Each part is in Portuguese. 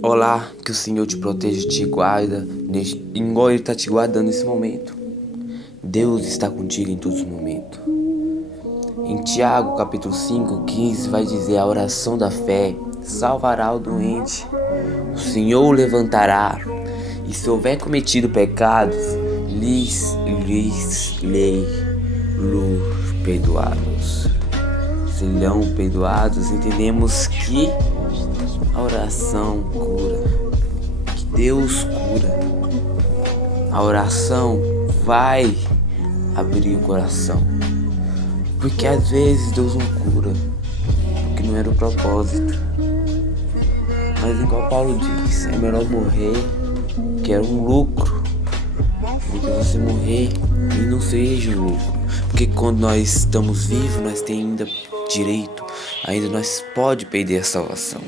Olá, que o Senhor te proteja e te guarda, igual Ele está te guardando nesse momento. Deus está contigo em todos os momentos. Em Tiago, capítulo 5:15, vai dizer: a oração da fé salvará o doente. O Senhor o levantará, e se houver cometido pecados, lhes perdoados. Serão perdoados. Entendemos que a oração cura, que Deus cura. A oração vai abrir o coração, porque às vezes Deus não cura, porque não era o propósito. Mas igual Paulo diz, é melhor morrer, que era um lucro, do que você morrer e não seja um lucro. Porque quando nós estamos vivos, nós temos ainda direito, ainda nós pode perder a salvação.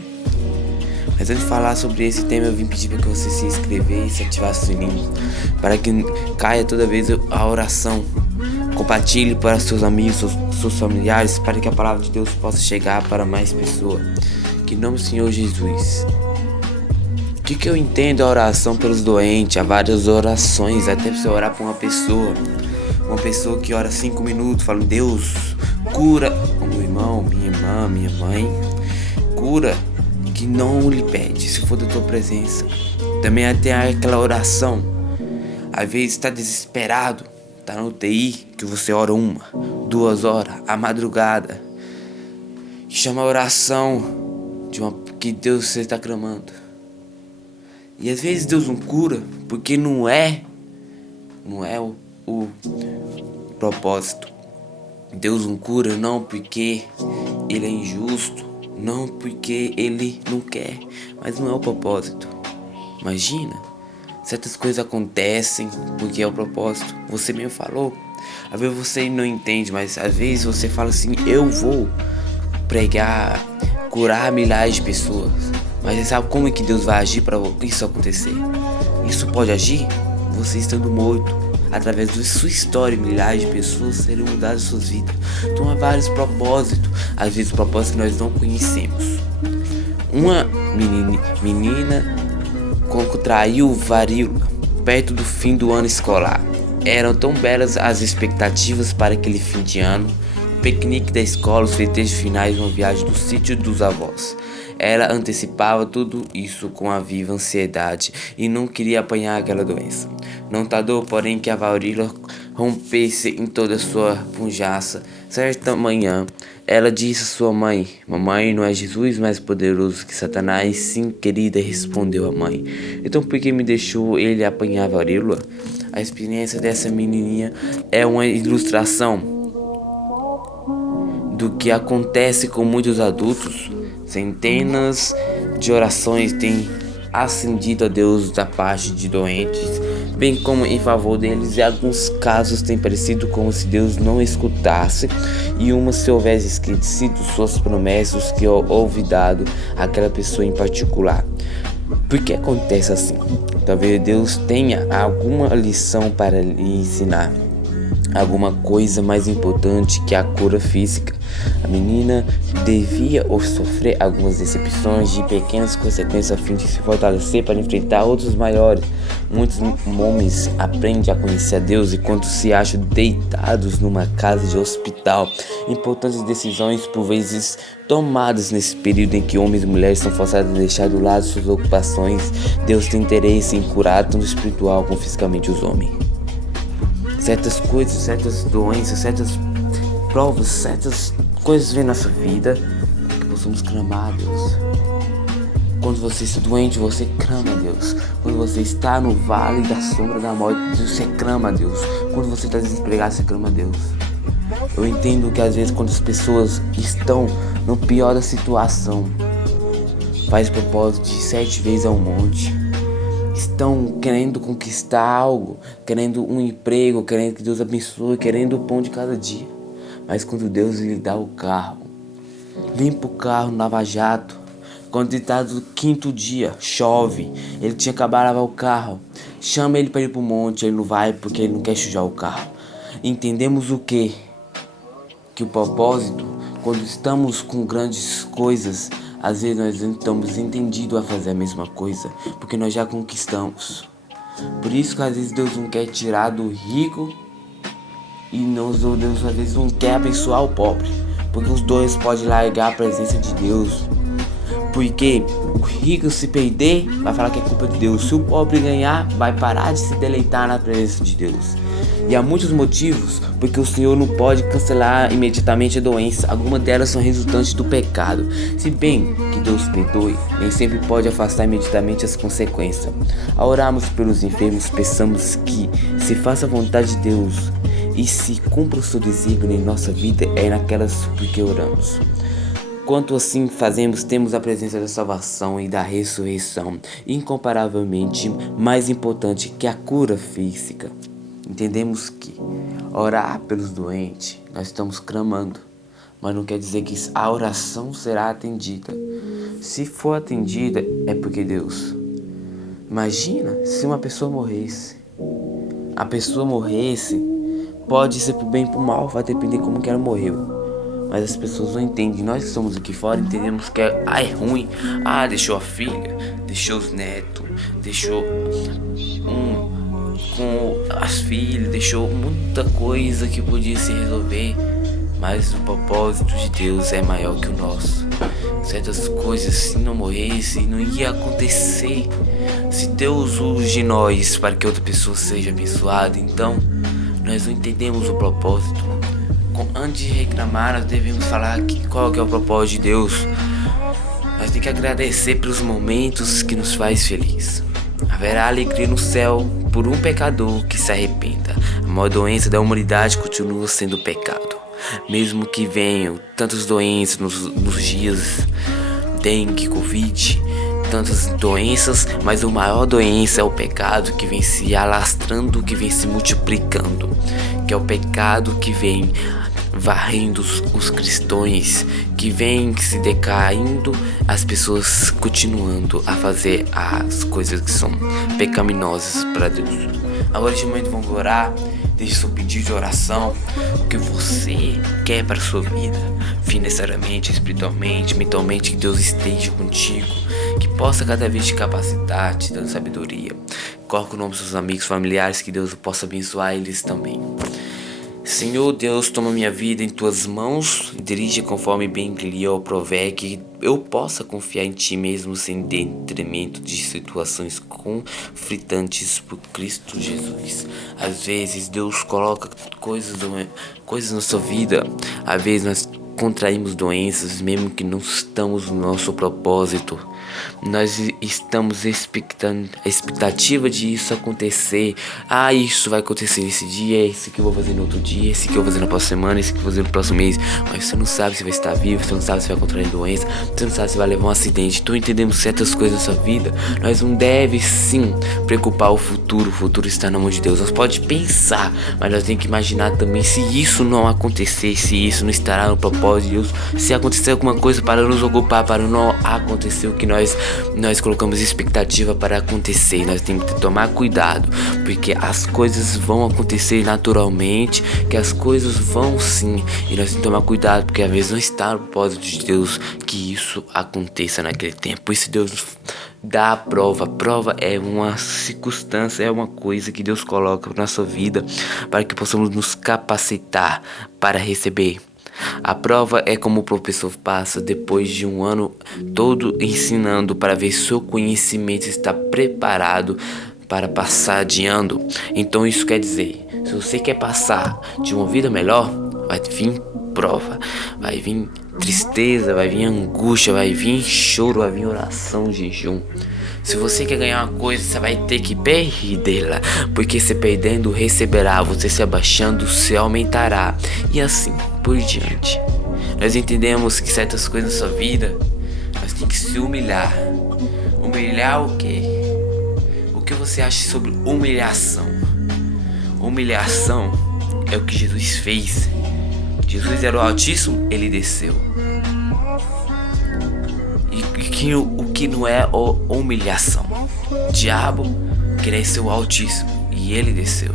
Mas antes de falar sobre esse tema, eu vim pedir para que você se inscrevesse e ativasse o sininho, para que caia toda vez a oração. Compartilhe para seus amigos, seus familiares, para que a palavra de Deus possa chegar para mais pessoas. Que em nome do Senhor Jesus. O que eu entendo a oração pelos doentes? Há várias orações, até você orar por uma pessoa que ora 5 minutos, falando: Deus, cura o meu irmão, minha irmã, minha mãe, cura, que não lhe pede, se for da tua presença. Também até aquela oração, às vezes está desesperado, está no UTI, que você ora 1, 2 horas, à madrugada, que chama a oração que Deus você está clamando. E às vezes Deus não cura, porque não é o propósito. Deus não cura não porque Ele é injusto, não porque Ele não quer, mas não é o propósito. Imagina, certas coisas acontecem porque é o propósito. Você mesmo falou, às vezes você não entende, mas às vezes você fala assim: eu vou pregar, curar milhares de pessoas. Mas você sabe como é que Deus vai agir para isso acontecer? Isso pode agir você estando morto. Através da sua história, milhares de pessoas serão mudadas suas vidas. Então há vários propósitos, às vezes propósitos que nós não conhecemos. Uma menina contraiu varíola perto do fim do ano escolar. Eram tão belas as expectativas para aquele fim de ano: o piquenique da escola, os festejos finais, uma viagem do sítio dos avós. Ela antecipava tudo isso com a viva ansiedade e não queria apanhar aquela doença. Não tardou, porém, que a varíola rompesse em toda a sua pujança. Certa manhã, ela disse à sua mãe: mamãe, não é Jesus mais poderoso que Satanás? Sim, querida, respondeu a mãe. Então por que me deixou ele apanhar a varíola? A experiência dessa menininha é uma ilustração do que acontece com muitos adultos. Centenas de orações têm ascendido a Deus da parte de doentes, bem como em favor deles, e alguns casos tem parecido como se Deus não escutasse, e se houvesse esquecido suas promessas que houve dado àquela pessoa em particular. Por que acontece assim? Talvez Deus tenha alguma lição para lhe ensinar, alguma coisa mais importante que a cura física. A menina devia sofrer algumas decepções de pequenas consequências a fim de se fortalecer para enfrentar outros maiores. Muitos homens aprendem a conhecer a Deus enquanto se acham deitados numa casa de hospital. Importantes decisões por vezes tomadas nesse período em que homens e mulheres são forçados a deixar de lado suas ocupações. Deus tem interesse em curar tanto espiritual como fisicamente os homens. Certas coisas, certas doenças, certas provas, certas coisas vêm na nossa vida que possamos clamar a Deus. Quando você está doente, você clama a Deus. Quando você está no vale da sombra da morte, você clama a Deus. Quando você está desempregado, você clama a Deus. Eu entendo que às vezes quando as pessoas estão no pior da situação, faz propósito de 7 vezes ao monte, estão querendo conquistar algo, querendo um emprego, querendo que Deus abençoe, querendo o pão de cada dia. Mas quando Deus lhe dá o carro, limpa o carro no lava-jato, quando ele está no 5º dia, chove, ele tinha acabado de lavar o carro, chama ele para ir para o monte, ele não vai porque ele não quer sujar o carro. Entendemos o quê? Que o propósito, quando estamos com grandes coisas, Às vezes nós não estamos entendidos a fazer a mesma coisa, porque nós já conquistamos. Por isso que às vezes Deus não quer tirar do rico e Deus às vezes não quer abençoar o pobre, porque os dois podem largar a presença de Deus. Porque o rico se perder, vai falar que é culpa de Deus. Se o pobre ganhar, vai parar de se deleitar na presença de Deus. E há muitos motivos porque o Senhor não pode cancelar imediatamente a doença. Algumas delas são resultantes do pecado. Se bem que Deus perdoe, nem sempre pode afastar imediatamente as consequências. Ao orarmos pelos enfermos, peçamos que se faça a vontade de Deus e se cumpra o seu desígnio em nossa vida, é naquelas porque oramos. Quanto assim fazemos, temos a presença da salvação e da ressurreição, incomparavelmente mais importante que a cura física. Entendemos que orar pelos doentes, nós estamos clamando, mas não quer dizer que a oração será atendida. Se for atendida, é porque Deus. Imagina se uma pessoa morresse. A pessoa morresse, pode ser pro bem ou pro mal, vai depender como que ela morreu. Mas as pessoas não entendem. Nós que estamos aqui fora entendemos que é ruim. Deixou a filha, deixou os netos, deixou com as filhas, deixou muita coisa que podia se resolver. Mas o propósito de Deus é maior que o nosso. Certas coisas, se não morresse, não ia acontecer. Se Deus urge nós para que outra pessoa seja abençoada, então nós não entendemos o propósito. Antes de reclamar, nós devemos falar qual que é o propósito de Deus. Nós temos que agradecer pelos momentos que nos faz feliz. Haverá alegria no céu por um pecador que se arrependa. A maior doença da humanidade continua sendo o pecado. Mesmo que venham tantas doenças nos dias, dengue, covid, tantas doenças, mas a maior doença é o pecado que vem se alastrando, que vem se multiplicando, que é o pecado que vem varrendo os cristãos, que vem se decaindo, as pessoas continuando a fazer as coisas que são pecaminosas para Deus. Agora neste momento vamos orar. Deixe seu pedido de oração, o que você quer para a sua vida, financeiramente, espiritualmente, mentalmente, que Deus esteja contigo, que possa cada vez te capacitar, te dando sabedoria. Coloque o nome dos seus amigos, familiares, que Deus possa abençoar eles também. Senhor Deus, toma minha vida em tuas mãos, dirige conforme bem lhe prover, que eu possa confiar em ti mesmo sem detrimento de situações conflitantes por Cristo Jesus. Às vezes Deus coloca coisas na sua vida, às vezes nós contraímos doenças mesmo que não estamos no nosso propósito. Nós estamos expectando a expectativa de isso acontecer. Isso vai acontecer nesse dia, esse que eu vou fazer no outro dia, esse que eu vou fazer na próxima semana, esse que eu vou fazer no próximo mês. Mas você não sabe se vai estar vivo, você não sabe se vai contrair doença, você não sabe se vai levar um acidente. Então entendemos certas coisas na sua vida. Nós não devemos sim preocupar o futuro está na mão de Deus. Nós pode pensar, mas nós temos que imaginar também se isso não acontecer, se isso não estará no propósito de Deus, se acontecer alguma coisa para nos ocupar, para não acontecer o que nós colocamos expectativa para acontecer. Nós temos que tomar cuidado, porque as coisas vão acontecer naturalmente, que as coisas vão sim, e nós temos que tomar cuidado, porque às vezes não está no propósito de Deus que isso aconteça naquele tempo. Por isso Deus dá a prova. A prova é uma circunstância, é uma coisa que Deus coloca na nossa vida para que possamos nos capacitar para receber. A prova é como o professor passa depois de um ano todo ensinando para ver se o seu conhecimento está preparado para passar de ano. Então isso quer dizer, se você quer passar de uma vida melhor, vai vir prova, vai vir tristeza, vai vir angústia, vai vir choro, vai vir oração, jejum. Se você quer ganhar uma coisa, você vai ter que perdê-la, porque se perdendo, receberá, você se abaixando, se aumentará, e assim por diante. Nós entendemos que certas coisas na sua vida, nós temos que se humilhar. Humilhar o quê? O que você acha sobre humilhação? Humilhação é o que Jesus fez. Jesus era o Altíssimo, ele desceu. E o que não é humilhação? O diabo queria ser o Altíssimo e ele desceu.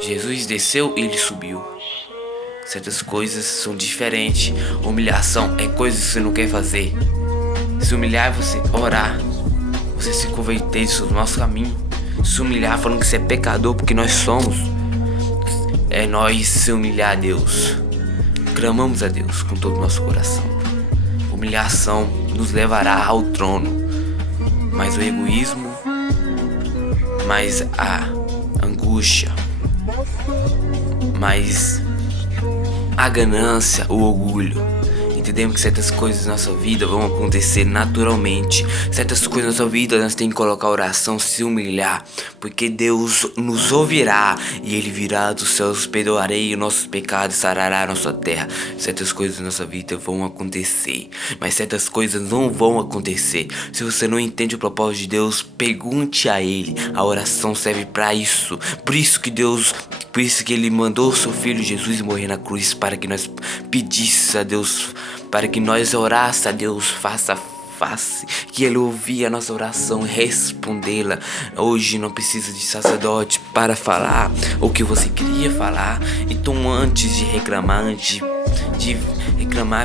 Jesus desceu e ele subiu. Certas coisas são diferentes. Humilhação é coisa que você não quer fazer. Se humilhar é você orar, você se converter dos nossos caminhos. Se humilhar falando que você é pecador, porque nós somos. É nós se humilhar a Deus. Clamamos a Deus com todo o nosso coração. Humilhação nos levará ao trono. Mas o egoísmo, mais a angústia, mais a ganância, o orgulho. Entendemos que certas coisas na nossa vida vão acontecer naturalmente. Certas coisas na nossa vida nós temos que colocar oração, se humilhar, porque Deus nos ouvirá e Ele virá dos céus, perdoarei os nossos pecados, sarará a nossa terra. Certas coisas na nossa vida vão acontecer, mas certas coisas não vão acontecer. Se você não entende o propósito de Deus, pergunte a Ele. A oração serve para isso. Por isso que Ele mandou o seu Filho Jesus morrer na cruz, para que nós pedíssemos a Deus, para que nós orássemos a Deus face a face, que Ele ouvia a nossa oração e respondê-la. Hoje não precisa de sacerdote para falar o que você queria falar. Então antes de reclamar,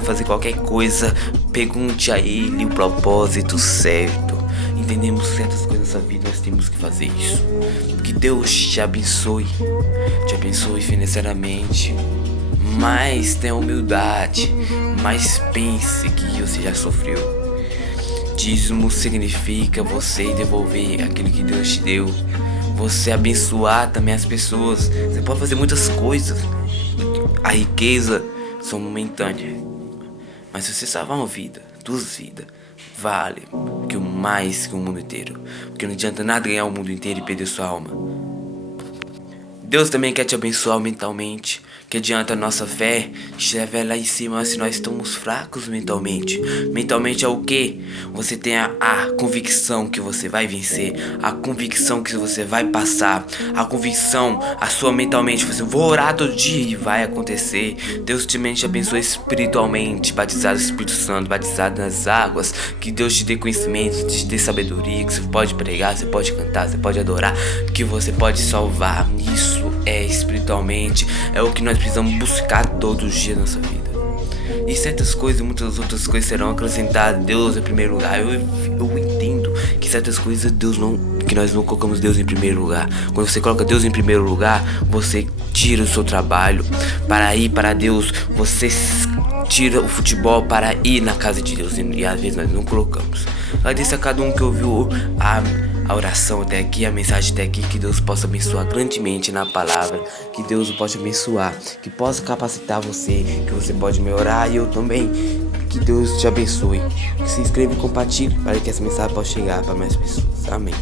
e fazer qualquer coisa, pergunte a Ele o propósito certo. Entendemos certas coisas nessa vida, nós temos que fazer isso. Que Deus te abençoe financeiramente, mas tenha humildade, mas pense que você já sofreu. Dízimo significa você devolver aquilo que Deus te deu, você abençoar também as pessoas. Você pode fazer muitas coisas. A riqueza são momentâneas, mas se você salvar uma vida, 2 vidas, vale que o mais que o mundo inteiro. Porque não adianta nada ganhar o mundo inteiro e perder sua alma. Deus também quer te abençoar mentalmente. Que adianta a nossa fé estiver lá em cima se nós estamos fracos mentalmente. Mentalmente é o que? Você tem a convicção que você vai vencer, a convicção que você vai passar, a convicção, a sua mentalmente, você vou orar todo dia e vai acontecer. Deus te abençoe espiritualmente, batizado no Espírito Santo, batizado nas águas. Que Deus te dê conhecimento, te dê sabedoria, que você pode pregar, você pode cantar, você pode adorar, que você pode salvar. Isso é espiritualmente, é o que nós precisamos buscar todos os dias da nossa vida. E certas coisas e muitas outras coisas serão acrescentadas. Deus em primeiro lugar. Eu entendo que certas coisas que nós não colocamos Deus em primeiro lugar. Quando você coloca Deus em primeiro lugar, você tira o seu trabalho para ir para Deus. Você tira o futebol para ir na casa de Deus. E às vezes nós não colocamos. Agradeço a cada um que ouviu a oração até aqui, a mensagem até aqui. Que Deus possa abençoar grandemente na palavra. Que Deus o possa abençoar, que possa capacitar você, que você pode melhorar e eu também. Que Deus te abençoe. Que se inscreva e compartilhe para que essa mensagem possa chegar para mais pessoas. Amém.